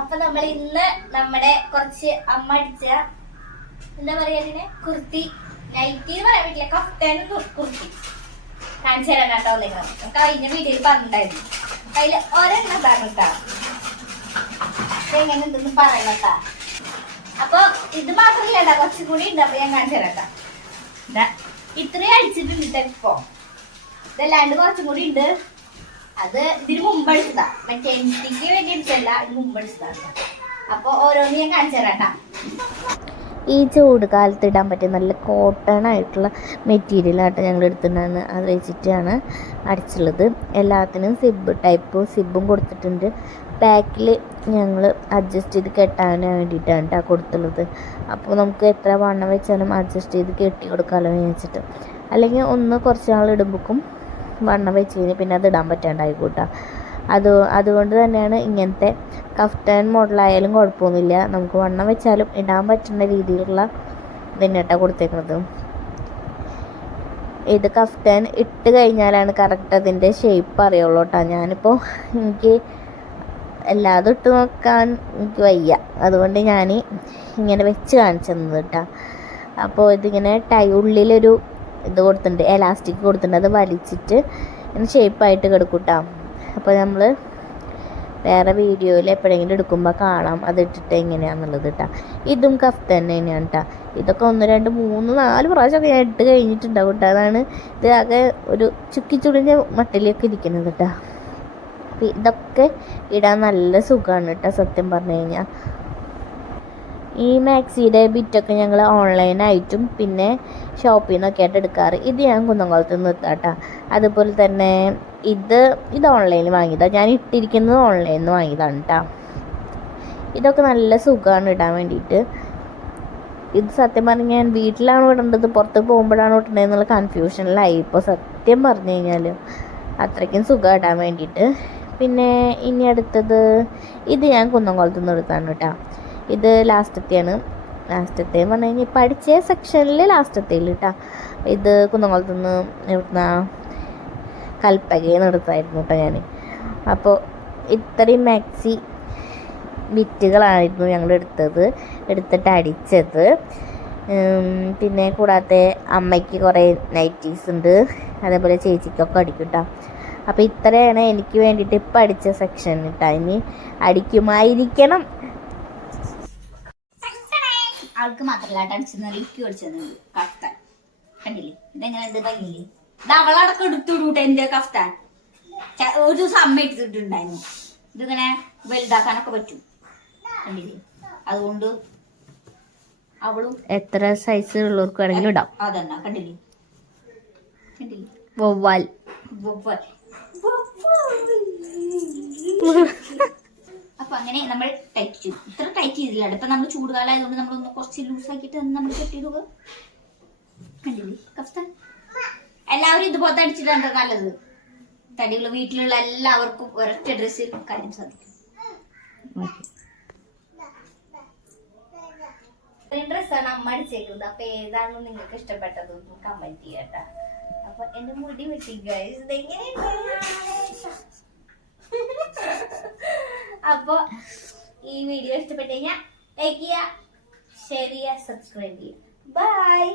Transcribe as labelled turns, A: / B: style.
A: അപ്പൊ നമ്മൾ ഇന്ന് നമ്മുടെ കുറച്ച് അമ്മ അടിച്ച എന്താ പറയാ ഇതിനെ കുർത്തി. നൈറ്റി എന്ന് പറയാൻ പറ്റില്ല. കഫ്താനും കുർത്തി. കാണിച്ചു തരാൻ കേട്ടോ നിങ്ങൾ നമുക്ക് കഴിഞ്ഞ വീഡിയോയിൽ പറഞ്ഞിട്ടുണ്ടായിരുന്നു. അപ്പൊ അതിൽ ഒരെണ്ണം പറഞ്ഞിട്ടാ എങ്ങനെ ഉണ്ടെന്ന് പറയണട്ടാ അപ്പൊ ഇത് മാത്രമല്ല കുറച്ചും കൂടി ഉണ്ട്. അപ്പൊ ഞാൻ കാണിച്ചു തരാം കേട്ടോ. ഇത്രയും അടിച്ചിട്ടുണ്ട് ട്ടോ ഇപ്പൊ. ഇതല്ലാണ്ട് കുറച്ചും കൂടി ഉണ്ട്. അത് ഇതിന് മുമ്പ് അടിച്ചതാ മറ്റേ എനിക്ക് വേണ്ടി അടിച്ചല്ല ഇതിന് മുമ്പ് അടിച്ചതാണ് അപ്പൊ ഓരോന്ന് ഞാൻ കാണിച്ചു
B: ഈ ചൂട് കാലത്ത് ഇടാൻ പറ്റിയ നല്ല കോട്ടൺ ആയിട്ടുള്ള മെറ്റീരിയലായിട്ട് ഞങ്ങൾ എടുത്തിട്ടുണ്ടായിരുന്നു. അത് വെച്ചിട്ടാണ് അടിച്ചുള്ളത്. എല്ലാത്തിനും സിബ് ടൈപ്പ് സിബും കൊടുത്തിട്ടുണ്ട്. ബാക്കിൽ ഞങ്ങൾ അഡ്ജസ്റ്റ് ചെയ്ത് കെട്ടാൻ വേണ്ടിയിട്ടാണ് കേട്ടോ കൊടുത്തുള്ളത്. അപ്പോൾ നമുക്ക് എത്ര വണ്ണം വെച്ചാലും അഡ്ജസ്റ്റ് ചെയ്ത് കെട്ടി കൊടുക്കാമല്ലോ എന്ന് വെച്ചിട്ട് അല്ലെങ്കിൽ ഒന്ന് കുറച്ച് നാൾ ഇടുമ്പോഴേക്കും വണ്ണം വെച്ച് കഴിഞ്ഞാൽ പിന്നെ അത് ഇടാൻ പറ്റാണ്ടായി കൂട്ടാം. അത് അതുകൊണ്ട് തന്നെയാണ് ഇങ്ങനത്തെ കഫ്റ്റേൺ മോഡലായാലും കുഴപ്പമൊന്നുമില്ല. നമുക്ക് വണ്ണം വെച്ചാലും ഇടാൻ പറ്റുന്ന രീതിയിലുള്ള ഇതിനെട്ടാ കൊടുത്തേക്കുന്നത് ഇത് കഫ്താൻ ഇട്ട് കഴിഞ്ഞാലാണ് കറക്റ്റ് അതിന്റെ ഷേപ്പ് അറിയുള്ളൂ കേട്ടോ. ഞാനിപ്പോൾ എനിക്ക് എല്ലാതും ഇട്ട് നോക്കാൻ എനിക്ക് വയ്യ. അതുകൊണ്ട് ഞാൻ ഇങ്ങനെ വെച്ച് കാണിച്ചു തന്നത് കേട്ടോ. അപ്പോൾ ഇതിങ്ങനെ ടൈ ഉള്ളിലൊരു ഇത് കൊടുത്തിട്ടുണ്ട് എലാസ്റ്റിക് കൊടുത്തിട്ടുണ്ട്. അത് വലിച്ചിട്ട് ഇന്ന് ഷേപ്പായിട്ട് കിടക്കൂട്ടാം. കേട്ടോ അപ്പോൾ നമ്മൾ വേറെ വീഡിയോയിൽ എപ്പോഴെങ്കിലും എടുക്കുമ്പോൾ കാണാം. അത് ഇട്ടിട്ട് എങ്ങനെയാണെന്നുള്ളത് കേട്ടോ ഇതും കഫ്താൻ തന്നെയാണ് കേട്ടോ ഇതൊക്കെ ഒന്ന് രണ്ട് മൂന്ന് നാല് പ്രാവശ്യമൊക്കെ ഞാൻ ഇട്ട് കഴിഞ്ഞിട്ടുണ്ടാവും കേട്ടോ അതാണ് ഇത് ആകെ ഒരു ചുക്കി ചുളിഞ്ഞ മട്ടിലൊക്കെ ഇരിക്കുന്നത് കേട്ടോ അപ്പോൾ ഇതൊക്കെ ഇടാൻ നല്ല സുഖമാണ് കേട്ടോ സത്യം പറഞ്ഞു കഴിഞ്ഞാൽ ഈ മാക്സിയുടെ ബിറ്റൊക്കെ ഞങ്ങൾ ഓൺലൈനായിട്ടും പിന്നെ ഷോപ്പിൽ നിന്നൊക്കെ ആയിട്ട് എടുക്കാറ്. ഇത് ഞാൻ കുന്നംകുളത്ത് നിന്ന് എത്താട്ടാ അതുപോലെ തന്നെ ഇത് ഇത് ഓൺലൈനിൽ വാങ്ങിയതാണ് ഞാൻ ഇട്ടിരിക്കുന്നത് ഓൺലൈനിൽ നിന്ന് വാങ്ങിയതാണ് കേട്ടോ ഇതൊക്കെ നല്ല സുഖമാണ് ഇടാൻ വേണ്ടിയിട്ട്. ഇത് സത്യം പറഞ്ഞ് ഞാൻ വീട്ടിലാണ് ഇടേണ്ടത് പുറത്ത് പോകുമ്പോഴാണ് ഇടേണ്ടത് എന്നുള്ള കൺഫ്യൂഷനിലായി ഇപ്പോൾ സത്യം പറഞ്ഞു കഴിഞ്ഞാൽ അത്രയ്ക്കും സുഖം ഇടാൻ വേണ്ടിയിട്ട്. പിന്നെ ഇനി അടുത്തത് ഇത് ഞാൻ കുന്നംകുളത്ത് നിന്ന് എടുത്താണ് കേട്ടോ ഇത് ലാസ്റ്റത്തെയാണ്. ലാസ്റ്റത്തെ എന്ന് പറഞ്ഞു കഴിഞ്ഞാൽ പഠിച്ച സെക്ഷനിൽ ലാസ്റ്റത്തേൽ കേട്ടോ ഇത് കുന്നംകുളത്ത് നിന്ന് എവിടുന്ന കൽപ്പകയെന്ന് എടുത്തായിരുന്നു കേട്ടോ ഞാൻ അപ്പോൾ ഇത്രയും മാക്സി വിറ്റുകളായിരുന്നു ഞങ്ങൾ എടുത്തത്. എടുത്തിട്ട് അടിച്ചത്. പിന്നെ കൂടാതെ അമ്മയ്ക്ക് കുറേ നൈറ്റീസ് ഉണ്ട്. അതേപോലെ ചേച്ചിക്കൊക്കെ അടിക്കും കേട്ടോ അപ്പോൾ ഇത്രയാണ് എനിക്ക് വേണ്ടിയിട്ട് ഇപ്പം അടിച്ച സെക്ഷൻ കേട്ടോ ഇനി അടിക്കുമായിരിക്കണം.
A: ആൾക്ക് മാത്രല്ല ടെൻഷൻ എനിക്ക് അടിച്ചത് കഫ്താൻ. കണ്ടില്ലേ? ഇതെങ്ങനെ ഇത് ഭംഗിയില്ലേ ഇത് അവളടക്കം എടുത്തുവിടൂട്ടെ എന്റെ കഫ്താൻ. ഒരു ദിവസം അമ്മ എടുത്തിട്ടുണ്ടായിരുന്നു. ഇതിങ്ങനെ? വലുതാക്കാനൊക്കെ പറ്റും. കണ്ടില്ലേ? അതുകൊണ്ട് അവളും
B: എത്ര സൈസ് ഉള്ളവർക്ക് വേണമെങ്കിലും ഇടാം.
A: അതന്നെ കണ്ടില്ലേ? കണ്ടില്ലേ?
B: വവ്വാൽ.
A: വവ്വാൽ. അപ്പൊ അങ്ങനെ നമ്മൾ ടൈറ്റ് ചെയ്തു. ഇത്ര ടൈറ്റ് ചെയ്തില്ല. ഇപ്പൊ നമ്മൾ ചൂടുകാലം ആയതുകൊണ്ട് നമ്മളൊന്ന് കുറച്ച് ലൂസ് ആക്കിയിട്ട് നമ്മൾ കെട്ടി കണ്ടില്ലേ? കഫ്താൻ എല്ലാവരും ഇതുപോലത്തെ അടിച്ചിട്ടാണ് നല്ലത്? തടിയുള്ള വീട്ടിലുള്ള എല്ലാവർക്കും ഒരൊറ്റ ഡ്രസ്സിൽ കാര്യം സാധിക്കും. ഡ്രസ്സാണ് അമ്മ അടിച്ചേക്കുന്നത്. അപ്പൊ ഏതാണ് നിങ്ങൾക്ക് ഇഷ്ടപ്പെട്ടത്? കമന്റ് ചെയ്യട്ടാ അപ്പൊ എന്റെ മുടി വെട്ടി ഗൈസ് ഇതെങ്ങനെയുണ്ട്? അപ്പൊ ഈ വീഡിയോ ഇഷ്ടപ്പെട്ടു കഴിഞ്ഞാൽ ലൈക്ക് ചെയ്യുക ഷെയർ ചെയ്യുക സബ്സ്ക്രൈബ് ചെയ്യുക. ബൈ